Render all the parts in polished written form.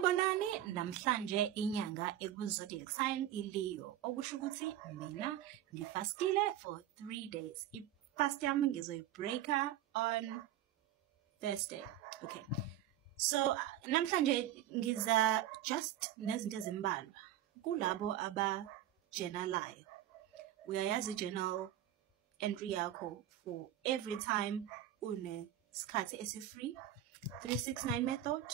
Bonani, namhlanje inyanga ekuzodiac sign iLeo. Okusho ukuthi mina ngifastile for 3 days. Ifast yami ngizoyibreaka on Thursday. Okay. So namhlanje ngiza just nezinto ezimbalwa kulabo abajournalayo. Uyayazi journal entry yakho for every time unesikhathi esi-free 369 method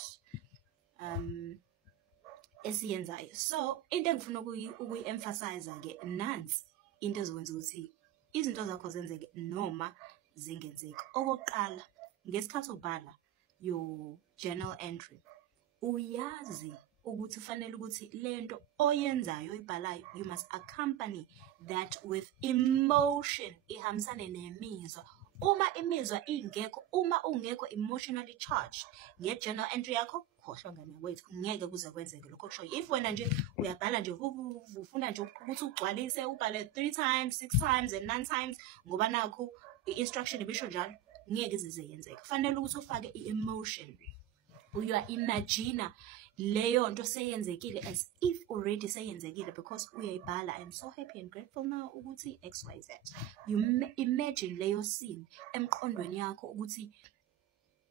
esiyenzayo. So into engifuna ukuyi-emphasize ke nansi into ezokwenza ukuthi izinto zakho zenzeke noma zingenzeki. Okokuqala, ngesikhathi ubhala your journal entry, uyazi ukuthi fanele ukuthi lento oyenzayo oyibhalayo, you must accompany that with emotion, ihambisane nemizwa. Uma imizwa ingekho, uma ungekho emotionally charged nge-journal entry yakho, khohlwa ngane wethu, ngeke kuze kwenzeke lokho kusho. If wena nje uyabhala nje ufuna nje ukuthi ugcwalise ubhale 3 times, 6 times and 9 times ngoba nakho i-instruction ibisho njalo, ngeke ize yenzeke. Fanele ukuthi ufake i-emotion. Uya-imagine leyo nto seyenzekile as if already seyenzekile because uyayibhala. I'm so happy and grateful now ukuthi XYZ. You imagine leyo scene emqondweni yakho ukuthi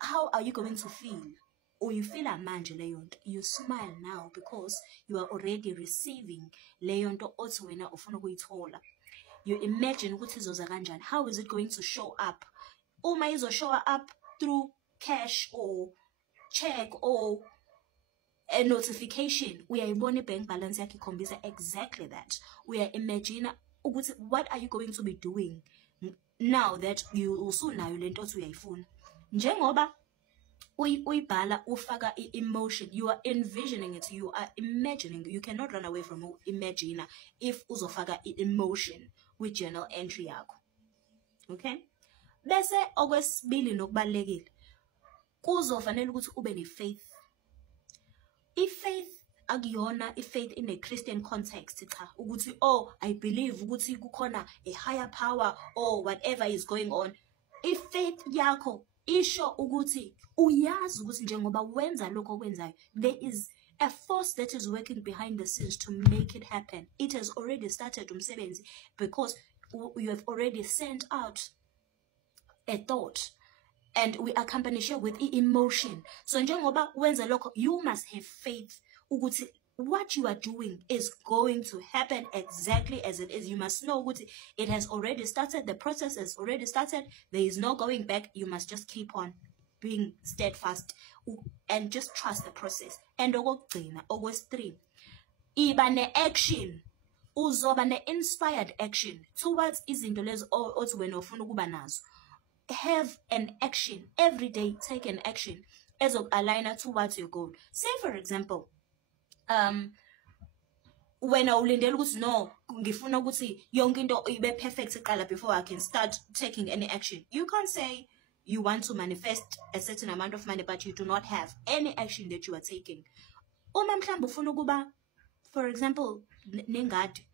how are you going to feel? Uyifila manje leyo nto. You smile now because you are already receiving leyo nto othi wena ufuna ukuyithola. You imagine ukuthi izoza kanjani. How is it going to show up? Uma izo show up through cash or check or a notification, uyayibona i-bank balance yakho ikhombisa exactly that. Uya-imagine ukuthi what are you going to be doing now that you usunayo lento othi uyayifuna. Njengoba uyibhala ufaka i-emotion, you are envisioning it, you are imagining. You cannot run away from imagine if uzofaka i-emotion with journal entry yakho. Okay? Bese okwesibili nokubalekile, kuzofanele ukuthi ube ne-faith. I-faith akuyona i-faith in a Christian context cha ukuthi oh I believe ukuthi kukhona a higher power or whatever is going on. I-faith yakho isho ukuthi uyazi ukuthi njengoba wenza lokho okwenzayo, there is a force that is working behind the scenes to make it happen. It has already started umsebenzi because you have already sent out a thought and we accompany it with emotion. So njengoba wenza lokho, you must have faith ukuthi what you are doing is going to happen exactly as it is. You must know ukuthi it has already started, the process has already started, there is no going back. You must just keep on being steadfast and just trust the process. And okugcina, okwesi-3, iba ne-action. Uzoba ne-inspired action towards izinto lezo othi wena ufuna ukuba nazo. Have an action every day. Take an action as of aligner towards your goal. Say for example, when ulindele ukuthi no ngifuna ukuthi yonke into ibe perfect eqala before I can start taking any action. You can't say you want to manifest a certain amount of money but you do not have any action that you are taking. Uma mhlawumbe ufuna ukuba, for example, nengadi,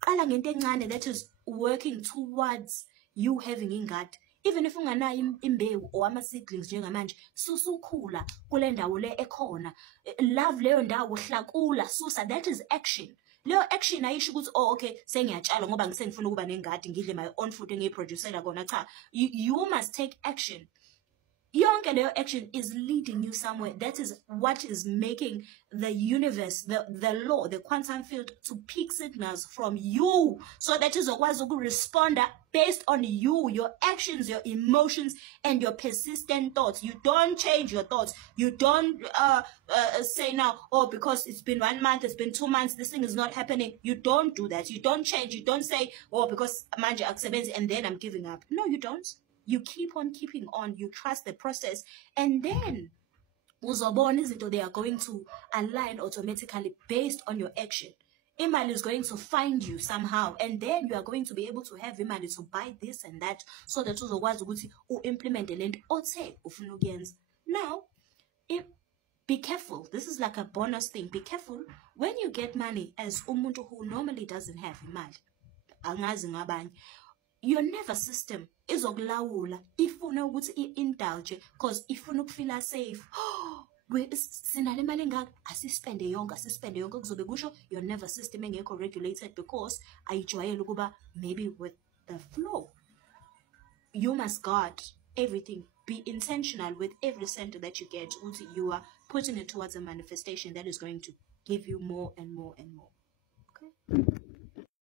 qala ngento encane that is working towards you having ingadi. Even if unganayo imbewu or ama-seedlings njengamanje, susukhula kule ndawo le ekhona. Love leyo ndawo, hlakula, susa. That is action. Leyo action ayisho ukuthi oh okay sengiyatshala ngoba ngisengifuna ukuba nengadi ngidle my own food engiyiproducera kona cha. You must take action. Yonke leyo action is leading you somewhere. That is what is making the universe, the law, the quantum field to pick signals from you so that izokwazi respond based on you, your actions, your emotions, and your persistent thoughts. You don't change your thoughts. You don't say now, oh, because it's been 1 month, it's been 2 months, this thing is not happening. You don't do that. You don't change. You don't say, oh, because manje akusebenzi and then I'm giving up. No, you don't. You keep on keeping on. You trust the process, and then uzobona izinto they are going to align automatically based on your action. Imali is going to find you somehow, and then you are going to be able to have imali to buy this and that, so that uzokwazi ukuthi implement the lento othe ufuna ukuyenza. Now, be careful. This is like a bonus thing. Be careful when you get money as umuntu who normally doesn't have imali. Angazi ngabanye. Your nervous system izokulawula ifuna ukuthi indulge because ifuna ukufila safe. sinale imali engaka, asispende yonke, kuzobe kusho your nervous system engekho regulated because ayijwayele ukuba maybe with the flow. You must guard everything. Be intentional with every cent that you get. You are putting it towards a manifestation that is going to give you more and more and more. Okay.